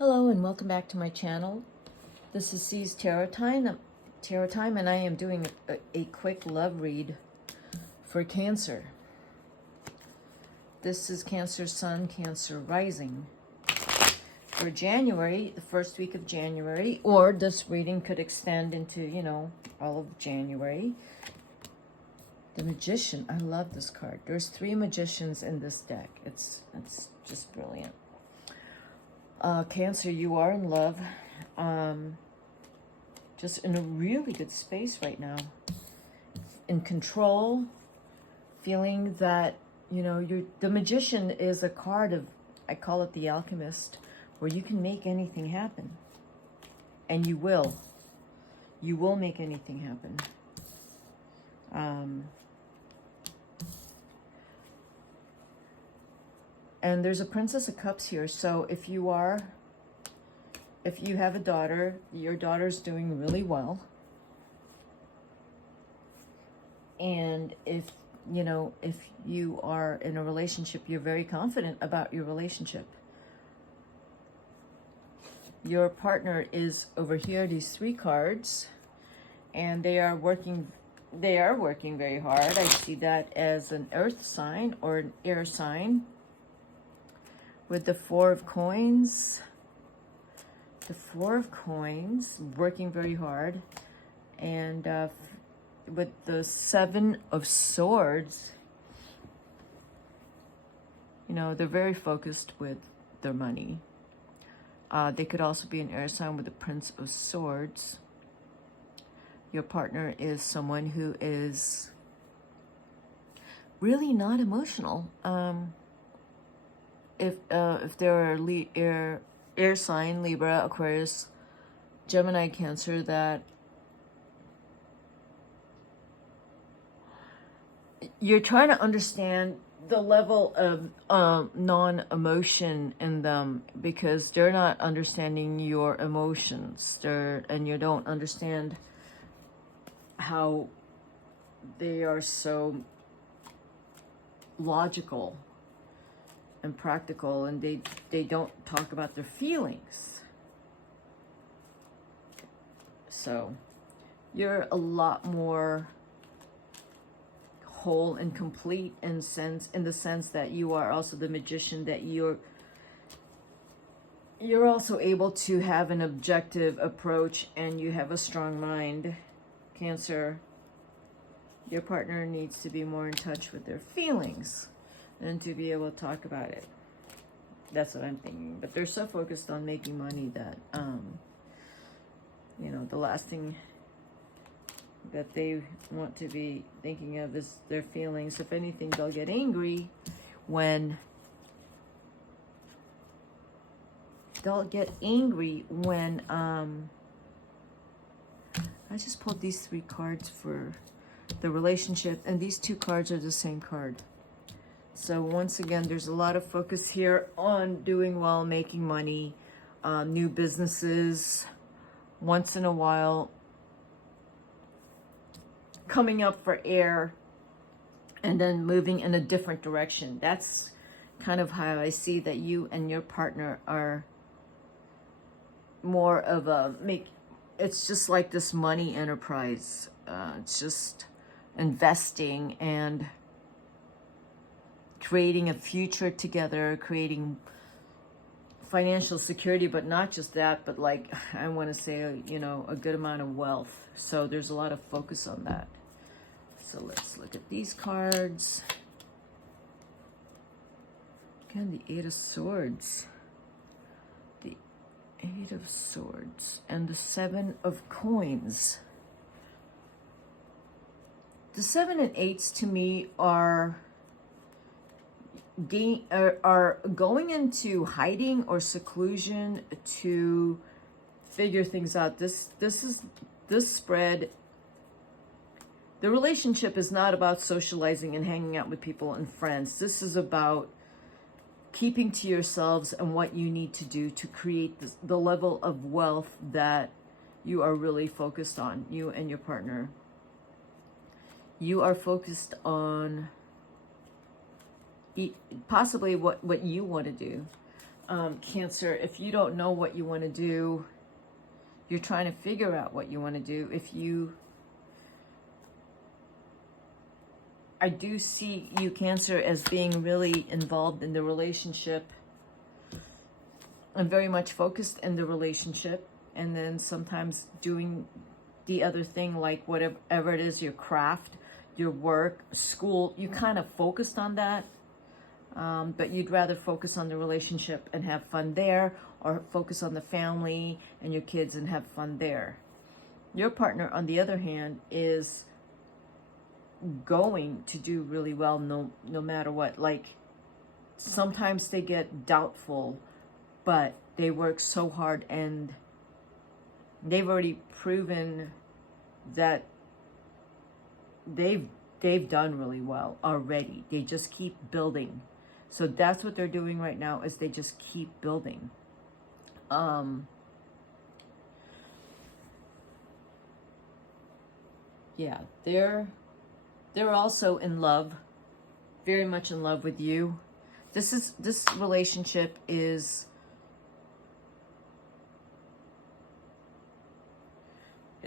Hello and welcome back to my channel. This is C's Tarot Time, and I am doing a quick love read for Cancer. This is Cancer Sun, Cancer Rising. For January, the first week of January, or this reading could extend into, all of January. The Magician, I love this card. There's 3 magicians in this deck. It's just brilliant. Cancer, you are in love, just in a really good space right now, in control, feeling that, the Magician is a card of, I call it the Alchemist, where you can make anything happen, and you will make anything happen. And there's a Princess of Cups here. So if you have a daughter, your daughter's doing really well. And if you are in a relationship, you're very confident about your relationship. Your partner is over here, these 3 cards, and they are working very hard. I see that as an earth sign or an air sign. With the 4 of Coins, working very hard. And with the 7 of Swords, they're very focused with their money. They could also be an air sign with the Prince of Swords. Your partner is someone who is really not emotional. If there are air sign, Libra, Aquarius, Gemini, Cancer, that you're trying to understand the level of non-emotion in them, because they're not understanding your emotions, and you don't understand how they are so logical and practical, and they don't talk about their feelings. So you're a lot more whole and complete in the sense that you are also the Magician, that you're also able to have an objective approach, and you have a strong mind. Cancer, your partner needs to be more in touch with their feelings and to be able to talk about it. That's what I'm thinking. But they're so focused on making money that, the last thing that they want to be thinking of is their feelings. If anything, they'll get angry when I just pulled these 3 cards for the relationship, and these 2 cards are the same card. So once again, there's a lot of focus here on doing well, making money, new businesses, once in a while, coming up for air, and then moving in a different direction. That's kind of how I see that you and your partner are more of it's just like this money enterprise. It's just investing and creating a future together, creating financial security, but not just that, but I want to say, a good amount of wealth. So there's a lot of focus on that. So let's look at these cards. Again, the 8 of Swords. The 8 of Swords and the 7 of Coins. The 7 and 8s to me are going into hiding or seclusion to figure things out. This spread, the relationship is not about socializing and hanging out with people and friends. This is about keeping to yourselves and what you need to do to create the level of wealth that you are really focused on, you and your partner. You are focused on possibly what you want to do. Cancer, if you don't know what you want to do, you're trying to figure out what you want to do. I do see you, Cancer, as being really involved in the relationship and very much focused in the relationship, and then sometimes doing the other thing, like whatever it is, your craft, your work, school, you kind of focused on that. But you'd rather focus on the relationship and have fun there, or focus on the family and your kids and have fun there. Your partner, on the other hand, is going to do really well no matter what. Like, sometimes they get doubtful, but they work so hard, and they've already proven that they've done really well already. They just keep building. So that's what they're doing right now, is they just keep building. Yeah, they're also in love, very much in love with you. This relationship is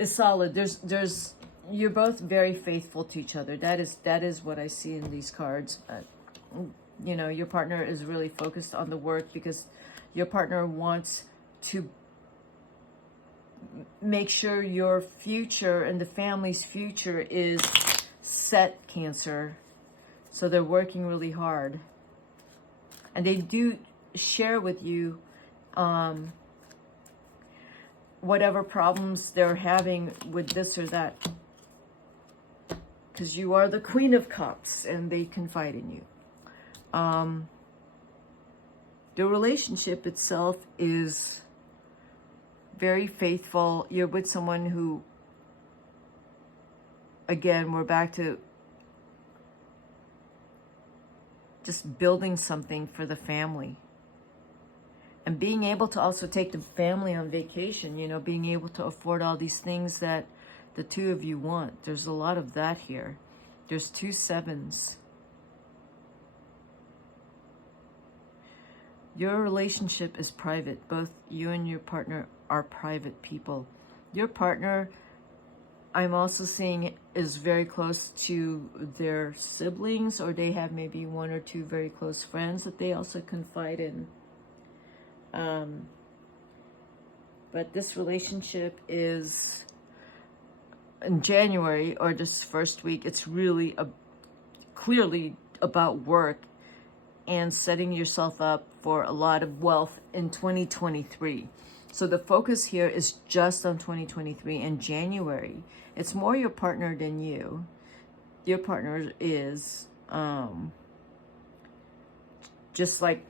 solid. There's you're both very faithful to each other. That is what I see in these cards. You know, your partner is really focused on the work, because your partner wants to make sure your future and the family's future is set, Cancer. So they're working really hard, and they do share with you whatever problems they're having with this or that, because you are the Queen of Cups and they confide in you. The relationship itself is very faithful. You're with someone who, again, we're back to just building something for the family. And being able to also take the family on vacation, you know, being able to afford all these things that the two of you want. There's a lot of that here. There's 2 sevens. Your relationship is private. Both you and your partner are private people. Your partner, I'm also seeing, is very close to their siblings, or they have maybe 1 or 2 very close friends that they also confide in. But this relationship is, in January, or this first week, it's really clearly about work and setting yourself up for a lot of wealth in 2023. So the focus here is just on 2023 and January. It's more your partner than you. Your partner is just like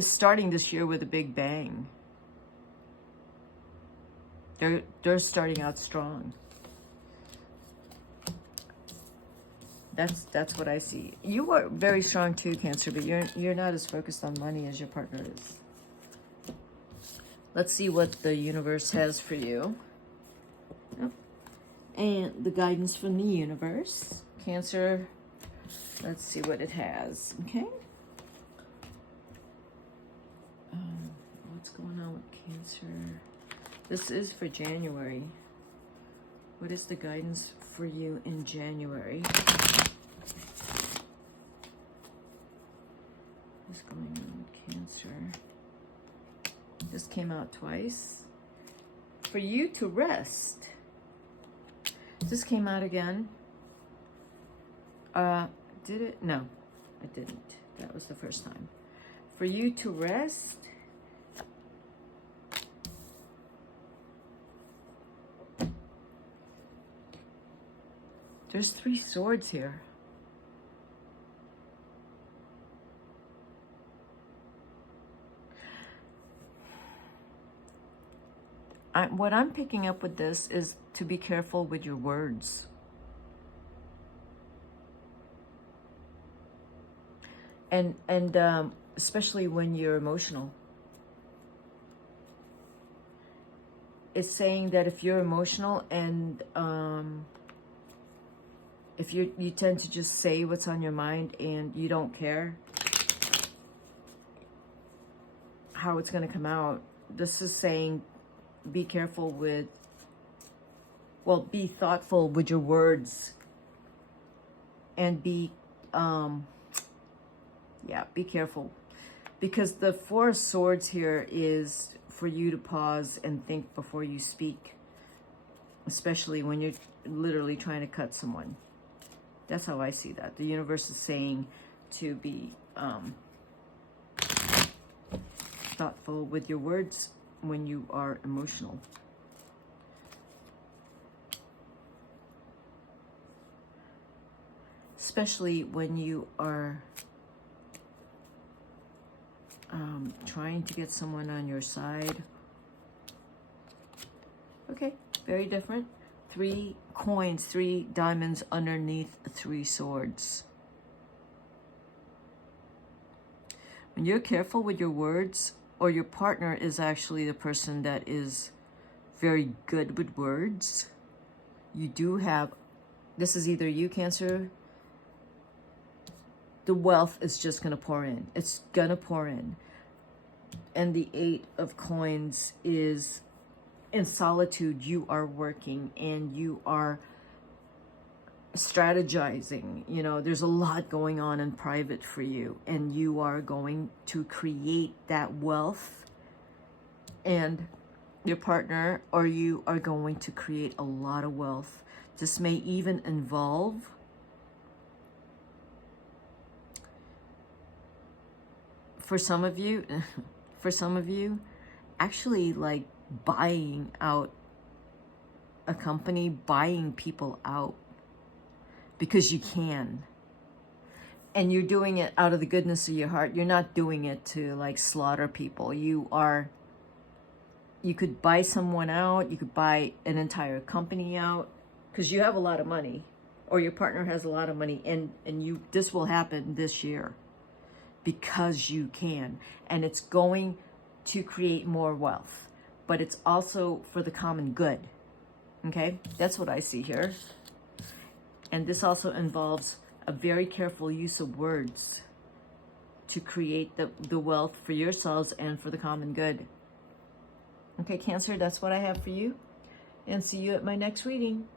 starting this year with a big bang. They're starting out strong. That's what I see. You are very strong too, Cancer, but you're not as focused on money as your partner is. Let's see what the universe has for you. Oh. And the guidance from the universe. Cancer, let's see what it has. Okay. What's going on with Cancer? This is for January. What is the guidance for you in January? What's going on with Cancer? This came out twice. For you to rest. This came out again. Did it? No, it didn't. That was the first time. For you to rest. There's 3 swords here. What I'm picking up with this is to be careful with your words. And especially when you're emotional. It's saying that if you're emotional and if you tend to just say what's on your mind and you don't care, how it's going to come out. This is saying be careful with, well, be thoughtful with your words, and be be careful, because the Four of Swords here is for you to pause and think before you speak, especially when you're literally trying to cut someone. That's how I see that. The universe is saying to be thoughtful with your words when you are emotional. Especially when you are trying to get someone on your side. Okay, very different. 3 coins, 3 diamonds underneath 3 swords. When you're careful with your words, or your partner is actually the person that is very good with words, you do have, this is either you, Cancer, the wealth is just going to pour in. It's going to pour in. And the 8 of coins is, in solitude, you are working and you are strategizing. You know, there's a lot going on in private for you, and you are going to create that wealth, and your partner or you are going to create a lot of wealth. This may even involve for some of you actually like buying out a company, buying people out, because you can. And you're doing it out of the goodness of your heart. You're not doing it to like slaughter people. You could buy someone out, you could buy an entire company out, because you have a lot of money, or your partner has a lot of money, and this will happen this year because you can. And it's going to create more wealth, but it's also for the common good. Okay, that's what I see here. And this also involves a very careful use of words to create the wealth for yourselves and for the common good. Okay, Cancer, that's what I have for you. And see you at my next reading.